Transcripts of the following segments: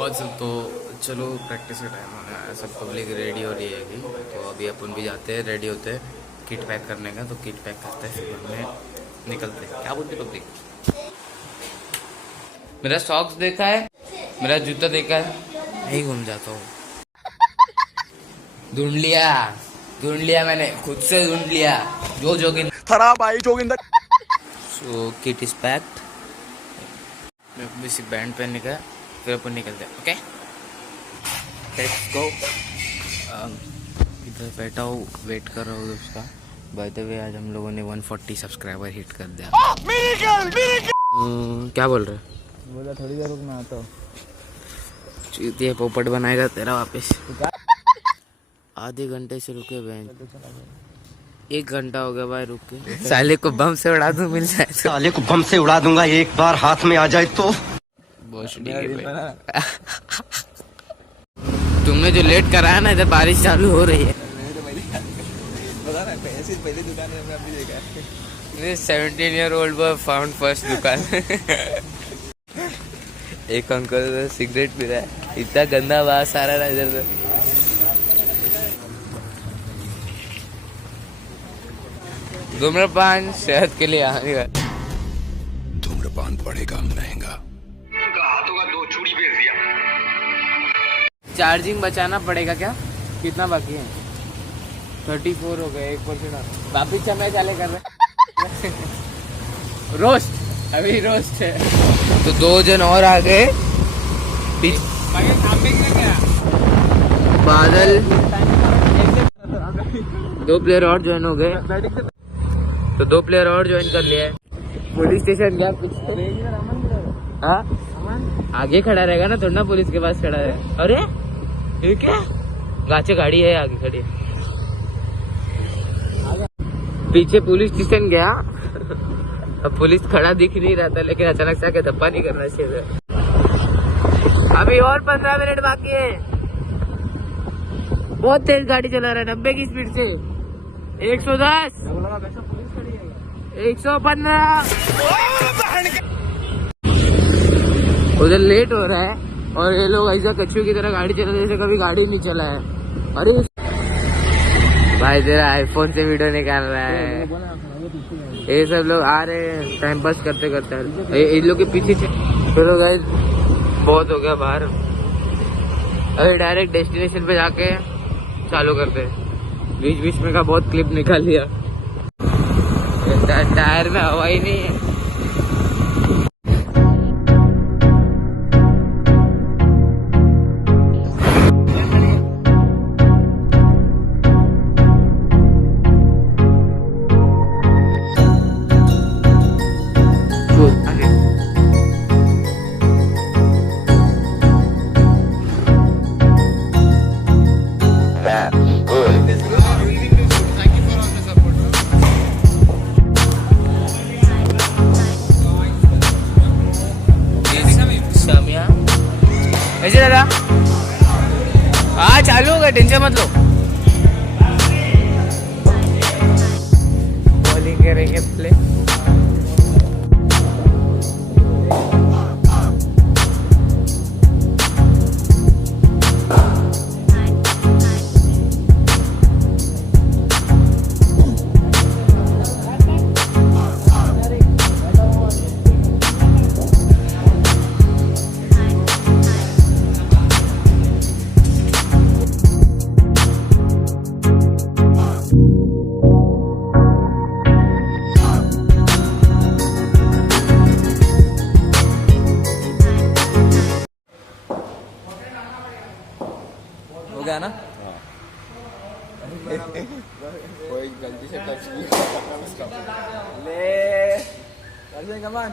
बहुत सब तो चलो प्रैक्टिस का टाइम हो गया है, सब पब्लिक रेडी हो रही है अभी। तो अभी अपन भी जाते हैं, रेडी होते हैं किट पैक करने का। तो किट पैक करते हैं फिर हमने निकलते हैं। क्या बोलते पब्लिक? मेरा सॉक्स देखा है, मेरा जूता देखा है, यही घूम जाता हूँ। ढूंढ लिया मैंने, खुद से ढूंढ लिया। जो जोगिंदर खराब आई Joginder. So kit is packed. मैं बेसिक बैंड पहनने का, फिर अपन निकलते हैं। Okay let's go. इधर बैठा हूँ, वेट कर रहा हूँ उसका। बाय द वे आज हम लोगों ने 140 सब्सक्राइबर हिट कर दिया। क्या बोल रहे? बोला थोड़ी देर रुकना आता हूँ। चीतिए पोपट बनाएगा तेरा वापस। आधे घंटे से रुके बहन, 1 घंटा हो गया भाई रुक के। साले को बम से उड़ा दूं, मिल जाए तो। साले को बम से उड़ा दूंगा, एक बार हाथ में आ जाए तो। तुमने जो लेट कराया ना, इधर बारिश चालू हो रही है। पहली दुकान में अभी देखा है। 17 year old boy found first दुकान। एक अंकल सिगरेट पी रहा है, इतना गंदा बास आ रहा है इधर से। धूम्रपान सेहत के लिए हानिकारक। धूम्रपान पड़ेगा महंगा। हाथों का 2 चूड़ी बेच दिया। चार्जिंग बचाना पड़ेगा क्या? कितना बाकी है? 34 हो गए, 1%। वापिस समय चाले कर रहे। रोस्ट, अभी रोस्ट है। तो 2 जन और आ गए। बादल 2 प्लेयर और ज्वाइन हो गए। तो 2 प्लेयर और ज्वाइन कर लिया है। पुलिस स्टेशन गया पीछे। हाँ आगे खड़ा रहेगा ना, थोड़ा ना पुलिस के पास खड़ा है। अरे ये क्या? गाचे गाड़ी है आगे खड़ी। पीछे पुलिस स्टेशन गया। अब पुलिस खड़ा दिख नहीं रहा था, लेकिन अचानक से आके धप्पा नहीं करना चाहिए। अभी और 15 मिनट बाकी है। बहुत तेज गाड़ी चला रहा है, 90 की स्पीड से। 110, 115। उधर लेट हो रहा है और ये लोग ऐसा कछुए की तरह गाड़ी चला रहे जैसे कभी गाड़ी नहीं चला है। अरे भाई तेरा आईफोन से वीडियो निकाल रहा है। ये सब लोग आ रहे हैं टाइम पास करते करते। इन लोग के पीछे चलो गाइस, बहुत हो गया बाहर। अभी डायरेक्ट डेस्टिनेशन पे जाके चालू करते हैं। बीच बीच में का बहुत क्लिप निकाल लिया। टायर में हवा ही नहीं है। ऐसे दादा हाँ चालू होगा, टेंशन मत लो। बॉलिंग करेंगे प्ले। हो गया ना? कोई गलती से टच नहीं ले। कमान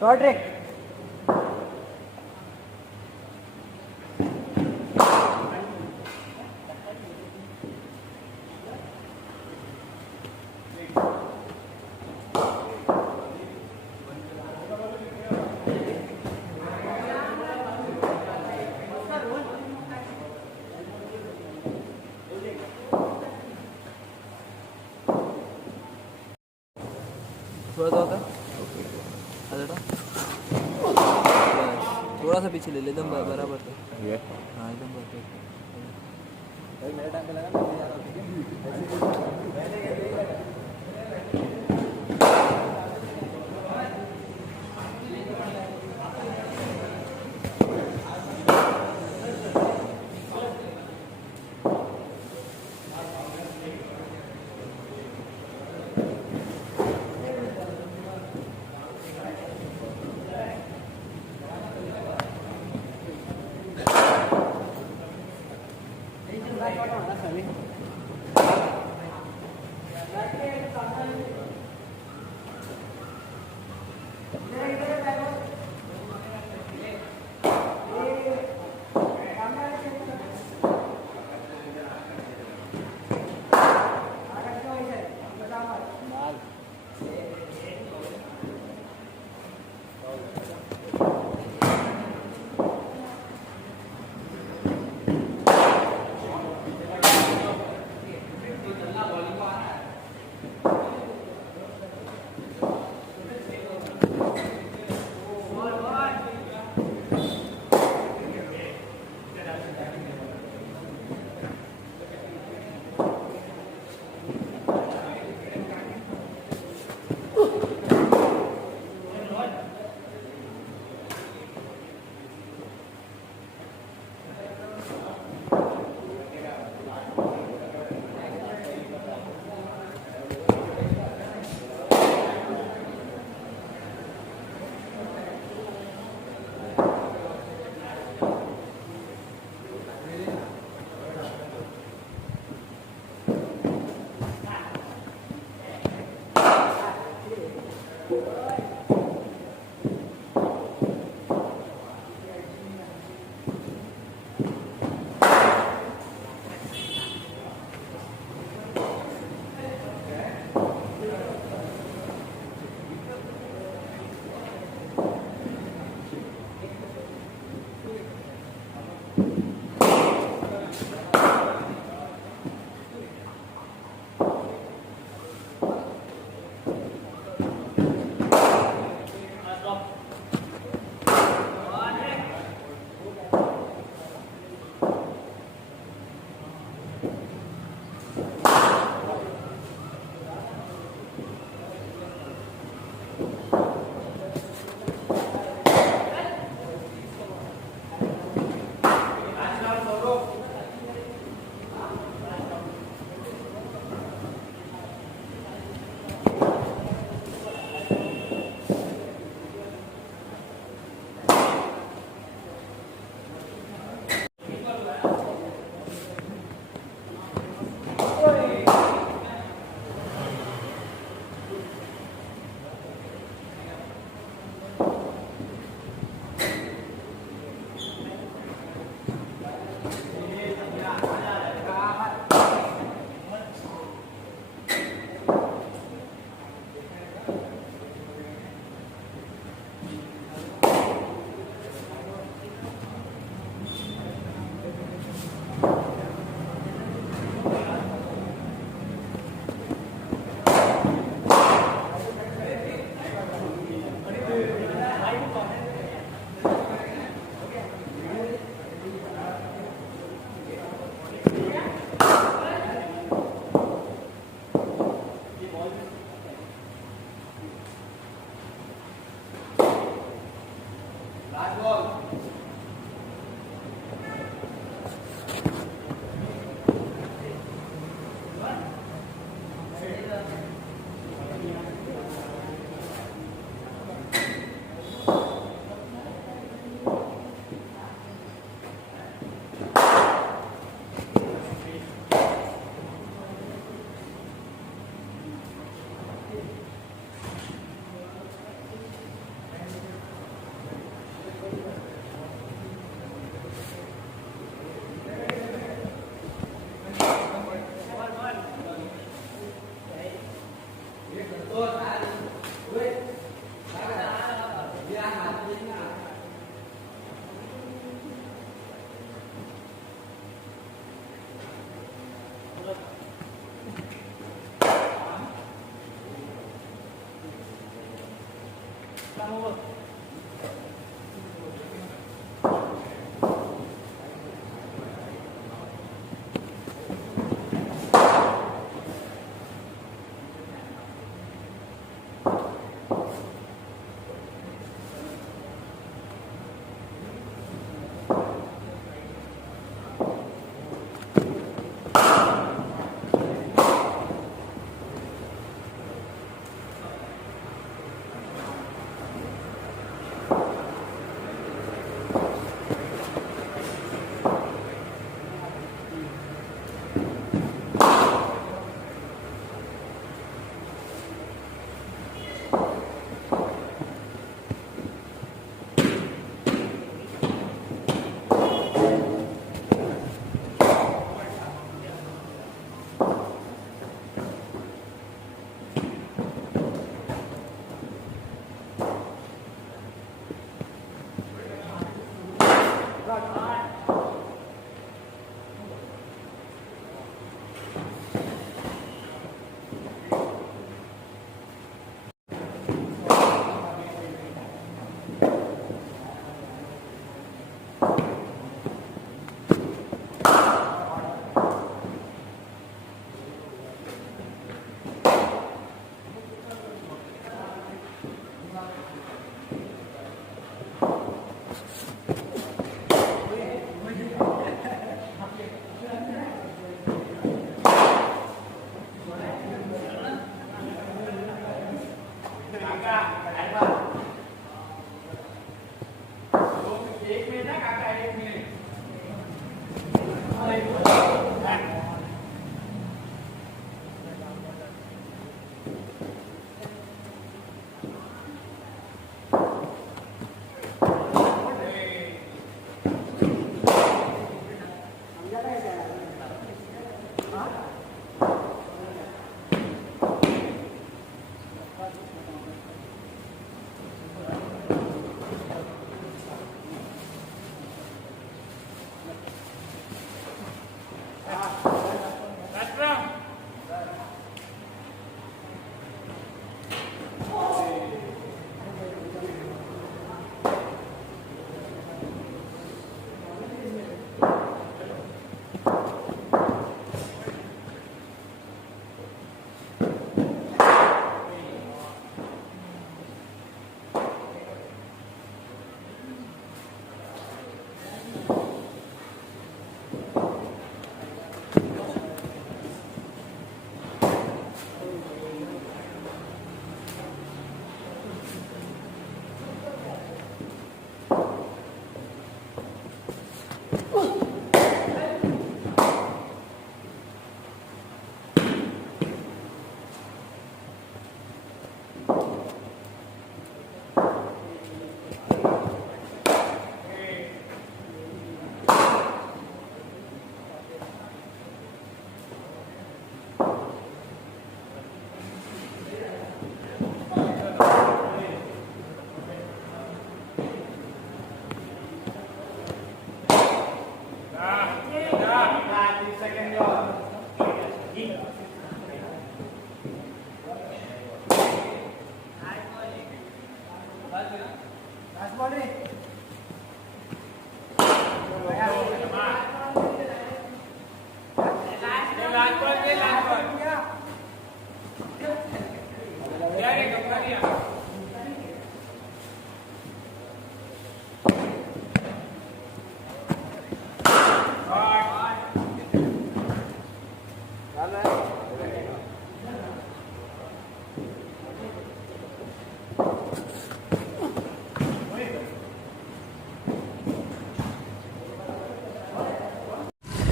शॉर्ट रे थोड़ा सा होता थोड़ा सा पीछे ले ले एकदम बराबर से हाँ एकदम परफेक्ट मेरा टाइम पे लगा मैं जा रहा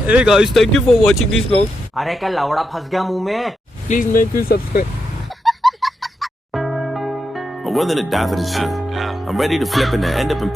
Hey guys, thank you for watching this vlog. अरे क्या लवड़ा फंस गया मुंह में. Please make you subscribe. I'm willing to die for this shit. I'm ready to flip and end up in